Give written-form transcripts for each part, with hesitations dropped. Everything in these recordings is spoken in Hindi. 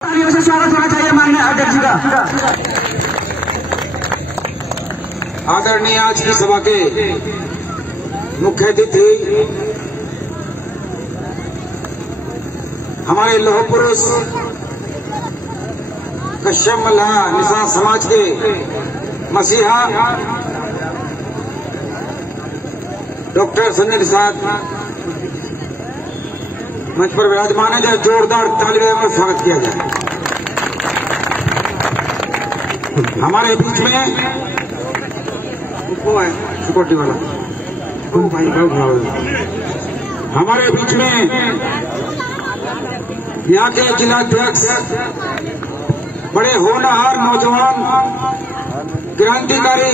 से स्वागत होना चाहिए माननीय अध्यक्ष जी का। आदरणीय आज की सभा के मुख्य अतिथि हमारे लौह पुरुष कश्यप मल्लाह निषाद समाज के मसीहा डॉक्टर संजय निषाद मंच पर विराजमान है। जब जोरदार तालियों में स्वागत किया जाए। हमारे बीच में वो है सिक्योरिटी वाला भाई हमारे बीच में यहाँ के जिलाध्यक्ष बड़े होनहार नौजवान क्रांतिकारी,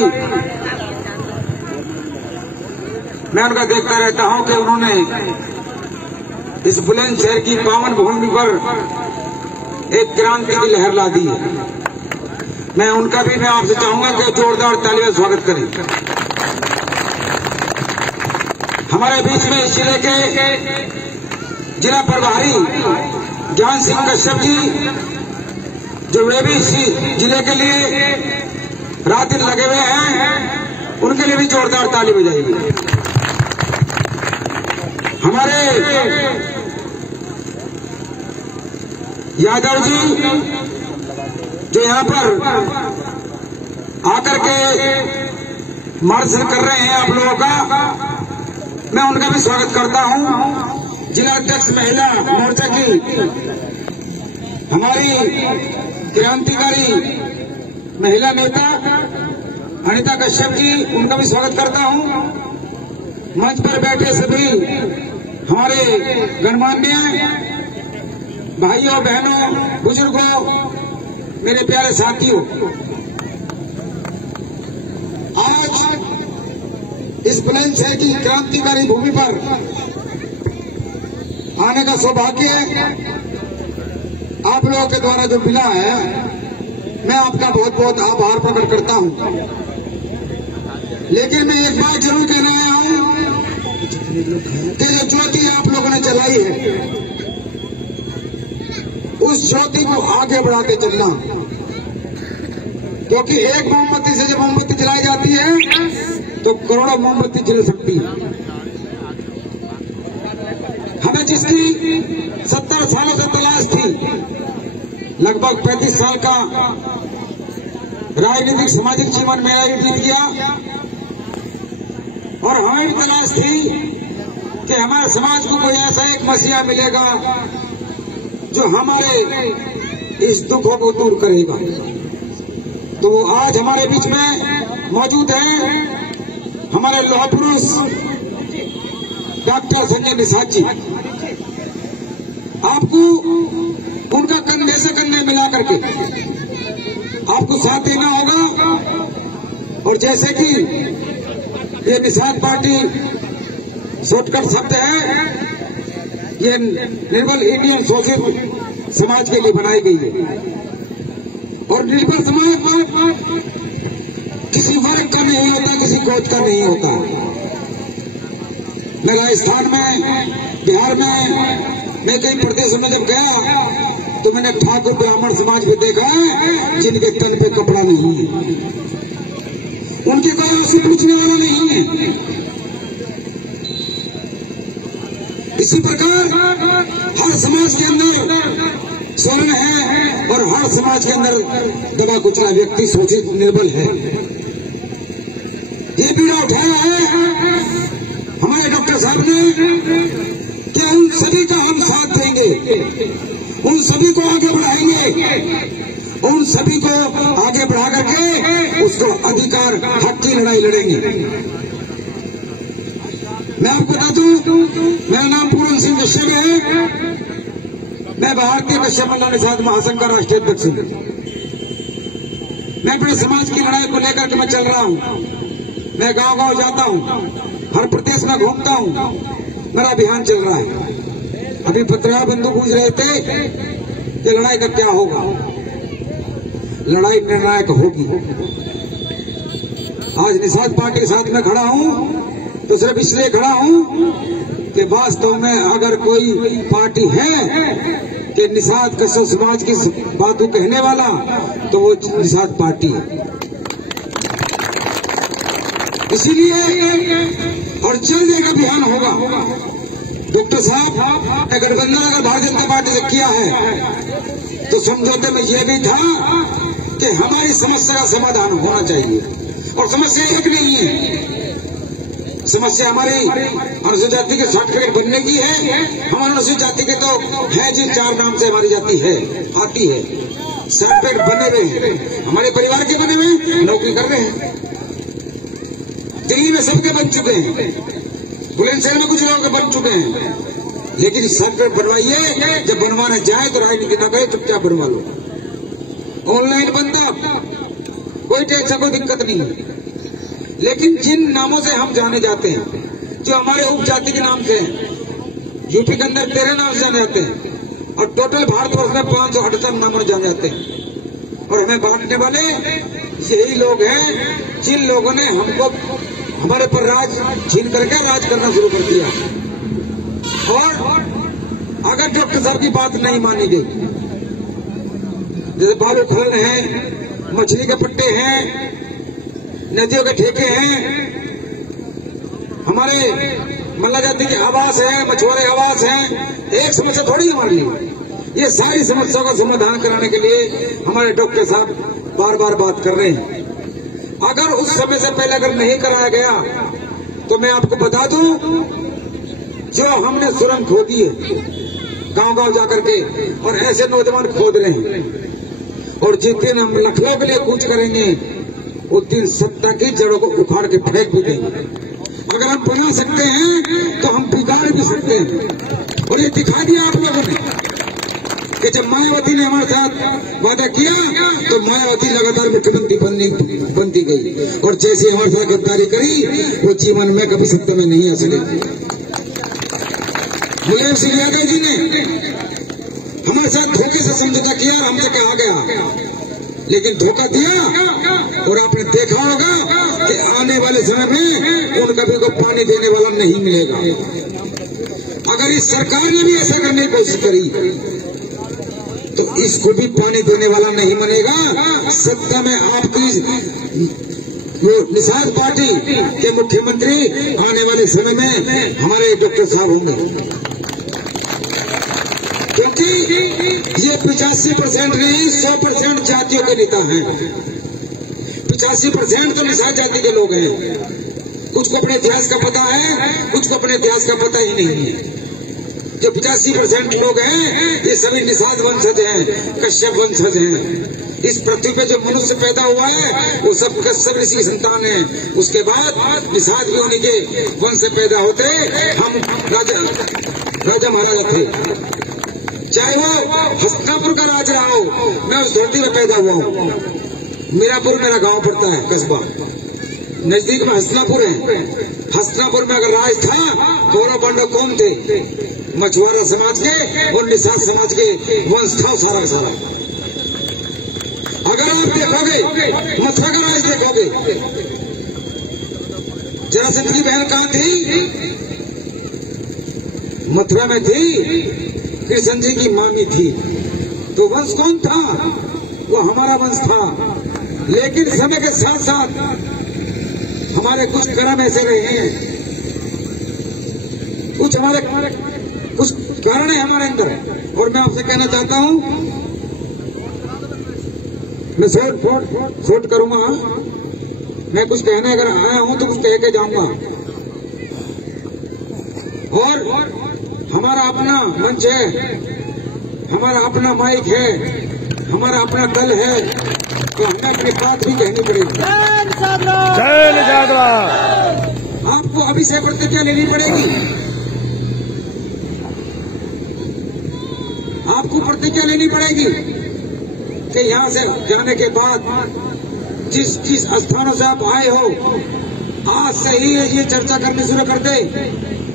मैं उनका देखता रहता हूं कि उन्होंने इस बुलंदशहर की पावन भूमि पर एक क्रांति की लहर ला दी है। मैं उनका भी मैं आपसे चाहूंगा कि जोरदार तालियों से स्वागत करें। हमारे बीच में इस जिले के जिला प्रभारी ज्ञान सिंह कश्यप जी, जो वे भी इसी जिले के लिए रात दिन लगे हुए हैं, उनके लिए भी जोरदार ताली बजाएगी। हमारे यादव जी जो यहाँ पर आकर के मार्च कर रहे हैं आप लोगों का, मैं उनका भी स्वागत करता हूँ। जिला अध्यक्ष महिला मोर्चा की हमारी क्रांतिकारी महिला नेता अनिता कश्यप जी, उनका भी स्वागत करता हूँ। मंच पर बैठे सभी हमारे गणमान्य भाइयों बहनों बुजुर्गों, मेरे प्यारे साथियों, आज इस बुलंदशहर की क्रांतिकारी भूमि पर आने का सौभाग्य आप लोगों के द्वारा जो मिला है, मैं आपका बहुत बहुत आभार प्रकट करता हूं। लेकिन मैं एक बात जरूर कहना आया हूं कि जो ज्योति आप लोगों ने जलाई है, उस ज्योति को आगे बढ़ाते चलना, क्योंकि एक मोमबत्ती से जब मोमबत्ती जलाई जाती है तो करोड़ों मोमबत्ती जल सकती है। हमें जिसकी 70 सालों से तलाश थी, लगभग 35 साल का राजनीतिक सामाजिक जीवन मेरा भी बीत गया, और हमें भी तलाश थी कि हमारे समाज को कोई ऐसा एक मसीहा मिलेगा जो हमारे इस दुखों को दूर करेगा। तो आज हमारे बीच में मौजूद है हमारे लौह पुरुष डॉक्टर संजय निषाद जी। आपको उनका कंधे से कंधे मिला करके आपको साथ देना होगा। और जैसे कि ये निषाद पार्टी शॉर्टकट शब्द है, ये निर्बल इंडियन सोशल समाज के लिए बनाई गई है, और निर्बल समाज किसी वर्ग का नहीं होता, किसी गोद का नहीं होता। मैं राजस्थान में, बिहार में, मैं कई प्रदेशों में जब गया तो मैंने ठाकुर ब्राह्मण समाज को देखा है जिनके तन पे कपड़ा नहीं है, उनके कोई आंसू पूछने वाला नहीं है। इसी प्रकार हर समाज के अंदर स्वर्ण है, और हर समाज के अंदर दबा कुचला व्यक्ति शोषित निर्बल है। ये पीड़ा उठाया है हमारे डॉक्टर साहब ने कि उन सभी का हम साथ देंगे, उन सभी को आगे बढ़ाएंगे, उन सभी को आगे बढ़ा करके उसको अधिकार हक की लड़ाई लड़ेंगे। मैं आपको बता दूं, मेरा नाम पूर्ण सिंह कश्यप है। मैं भारतीय कश्यप मल्लाह निषाद महासंघ का राष्ट्रीय अध्यक्ष हूं। मैं अपने समाज की लड़ाई को लेकर के मैं चल रहा हूं। मैं गांव गांव जाता हूं, हर प्रदेश में घूमता हूं, मेरा अभियान चल रहा है। अभी पत्रकार बंधु पूछ रहे थे कि लड़ाई का क्या होगा। लड़ाई निर्णायक होगी। आज निषाद पार्टी के साथ में खड़ा हूं तो सिर्फ इसलिए खड़ा हूं कि वास्तव में अगर कोई पार्टी है कि निषाद कश्यप समाज की बात को कहने वाला तो वो निषाद पार्टी है। इसीलिए और जल्द एक अभियान होगा। डॉक्टर साहब गठबंधन अगर भारतीय जनता पार्टी से किया है तो समझौते में यह भी था कि हमारी समस्या का समाधान होना चाहिए। और समस्या एक नहीं है, समस्या हमारी अनुसूचित जाति के सर्टिफिकेट बनने की है। हमारे अनुसूचित जाति के तो है जी, 4 नाम से हमारी जाति है आती है, सर्टिफिकेट बने हुए हैं, हमारे परिवार के बने हुए, नौकरी कर रहे हैं। दिल्ली में सबके बन चुके हैं, बुलंदशहर में कुछ लोगों के बन चुके हैं, लेकिन सर्टिफिकेट बनवाइए। जब बनवाने जाए तो राजनीति न करे, चुपचाप बनवा लो। ऑनलाइन बनता, कोई टेंशन, कोई दिक्कत नहीं है। लेकिन जिन नामों से हम जाने जाते हैं, जो हमारे उपजाति के नाम से हैं, यूपी के अंदर 13 नाम से जाने जाते हैं और टोटल भारतवर्ष में 578 नामों से जाने जाते हैं। और हमें बांटने वाले यही लोग हैं जिन लोगों ने हमको हमारे पर राज छीन करके राज करना शुरू कर दिया। और अगर डॉक्टर साहब की बात नहीं मानी गई, जैसे बालू खनन है, मछली के पट्टे हैं, नदियों के ठेके हैं, हमारे मल्ला जाति के आवास है, मछुआरे आवास हैं, एक समस्या थोड़ी हमारे लिए। ये सारी समस्याओं का समाधान कराने के लिए हमारे डॉक्टर साहब बार बार बात कर रहे हैं। अगर उस समय से पहले अगर नहीं कराया गया तो मैं आपको बता दूं, जो हमने सुरंग खोदी है गांव गांव जाकर के, और ऐसे नौजवान खोद रहे हैं, और जिस दिन हम लखनऊ के लिए कूच करेंगे उस दिन सत्ता की जड़ों को उखाड़ के फेंक भी देंगे। अगर हम बना सकते हैं तो हम बिगाड़ भी सकते हैं। और ये दिखा दिया आप लोगों ने कि जब मायावती ने हमारे साथ वादा किया तो मायावती लगातार मुख्यमंत्री बनती गई, और जैसे हमारे साथ गद्दारी करी वो जीवन में कभी सत्ता में नहीं आ सकेगी। मुलायम सिंह यादव जी ने हमारे साथ धोखे से समझौता किया, हमसे कहा गया, लेकिन धोखा दिया। और आपने देखा होगा कि आने वाले समय में उन कभी को पानी देने वाला नहीं मिलेगा। अगर इस सरकार ने भी ऐसा करने की कोशिश करी तो इसको भी पानी देने वाला नहीं बनेगा। सत्ता में आपकी वो निषाद पार्टी के मुख्यमंत्री आने वाले समय में हमारे डॉक्टर साहब होंगे, क्योंकि ये 85% नहीं 100% जातियों के नेता हैं। 85% तो निषाद जाति के लोग हैं। कुछ को अपने इतिहास का पता है, कुछ को अपने इतिहास का पता ही नहीं है। जो 85% लोग हैं ये सभी निषाद वंशज हैं, कश्यप वंशज हैं। इस पृथ्वी पे जो मनुष्य पैदा हुआ है वो सब कश्यप ऋषि की संतान है। उसके बाद निषाद भी उन्हीं के वंश से पैदा होते। हम राजा महाराजा थे, चाहे वो हस्तिनापुर का राज रहा हो, मैं उस धरती में पैदा हुआ हूँ। मीरापुर मेरा गांव पड़ता है, कस्बा नजदीक में हस्तिनापुर है। हस्तिनापुर में अगर राज था तो कौरव पांडव कौन थे? मछुआरा समाज के और निषाद समाज के वंश था सारा का सारा। अगर आप देखोगे मथुरा का राज देखोगे, जरासंध की बहन कहाँ थी? मथुरा में थी। कृष्ण जी की मामी थी। तो वंश कौन था? वो हमारा वंश था। लेकिन समय के साथ साथ हमारे कुछ कर्म ऐसे रहे हैं, कुछ कारण है हमारे अंदर। और मैं आपसे कहना चाहता हूं, मैं शॉर्ट करूंगा। मैं कुछ कहने अगर आया हूं तो कुछ कह के जाऊंगा। और हमारा अपना मंच है, हमारा अपना माइक है, हमारा अपना दल है, तो हमें अपनी बात भी कहनी पड़ेगी। आपको अभी से प्रतिज्ञा लेनी पड़ेगी। आपको प्रतिज्ञा लेनी पड़ेगी कि यहाँ से जाने के बाद जिस स्थानों से आप आए हो, आज से ही ये चर्चा करनी शुरू कर दे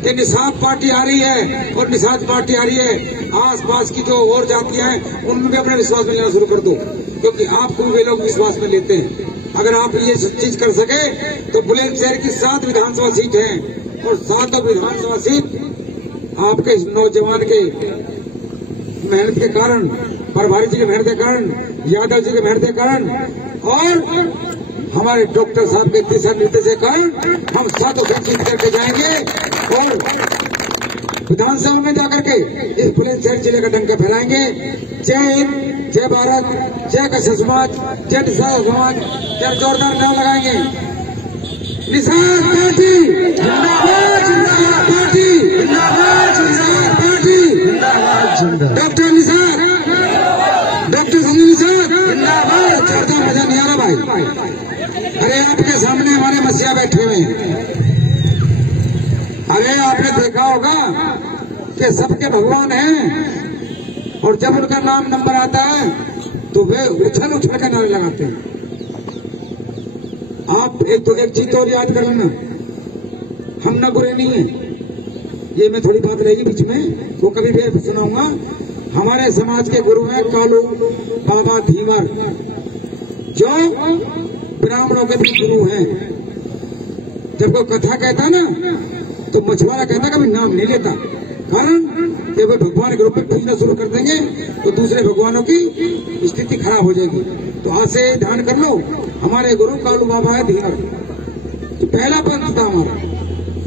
कि निषाद पार्टी आ रही है और निषाद पार्टी आ रही है। आसपास की जो और जातियां हैं उनमें भी अपना विश्वास में लेना शुरू कर दो, क्योंकि आपको वे लोग विश्वास में लेते हैं। अगर आप ये चीज कर सके तो बुलंदशहर की 7 विधानसभा सीट है और 7 विधानसभा सीट आपके नौजवान के मेहनत के कारण, प्रभारी जी की मेहनत के कारण, यादव जी की मेहनत के कारण और हमारे डॉक्टर साहब के दिशा निर्देश के कारण हम 7 जीत करके जाएंगे और विधानसभा में जाकर के इस बुलंदशहर जिले का डंका फैलाएंगे। जय हिंद, जय भारत, जय कश्यप समाज, जय निषाद समाज, जय जोरदार नाम लगाएंगे। निषाद पार्टी जिंदाबाद, जिंदाबाद पार्टी जिंदाबाद, निषाद पार्टी जिंदाबाद, डॉक्टर निषाद, डॉक्टर संजय निषाद जिंदाबाद। जोरदार मजा नहीं आ रहा भाई। अरे आपके सामने हमारे मसीहा बैठे हुए हैं। अरे आपने देखा होगा कि सबके भगवान हैं और जब उनका नाम नंबर आता है तो वे उछल उछल के नारे लगाते हैं। आप एक चीज और याद कर लेना, हम ना बुरे नहीं है। ये मैं थोड़ी बात रहेगी बीच में, वो कभी फिर सुनाऊंगा। हमारे समाज के गुरु हैं कालू बाबा धीवर, जो ब्राह्मणों के भी गुरु हैं। जब कोई कथा कहता है ना तो मछुआरा कहता कभी नाम नहीं लेता, कारण कि वे भगवान के रूप में पूजना शुरू कर देंगे तो दूसरे भगवानों की स्थिति खराब हो जाएगी। तो आज से ध्यान कर लो, हमारे गुरु कालू बाबा है धीवर, तो पहला पंथ था हमारा।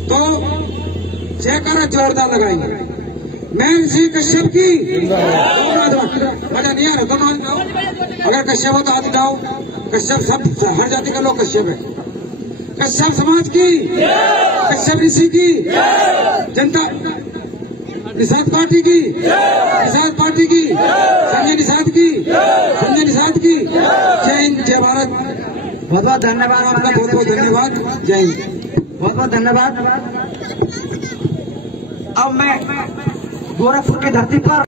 तो जयकारा जोरदार लगाएंगे। मैं श्री कश्यप की मजा नहीं आ रहा, दोनों जाओ। अगर कश्यप हो तो हाथ उठाओ। कश्यप सब हर जाति का लोग कश्यप है। कश्यप समाज की, कश्यप ऋषि की, जनता निषाद पार्टी की, निषाद पार्टी की, संजय निषाद की, संजय निषाद की। जय हिंद, जय भारत। बहुत बहुत धन्यवाद आपका बहुत बहुत धन्यवाद। जय हिंद, बहुत बहुत धन्यवाद। अब मैं गोरखपुर की धरती पर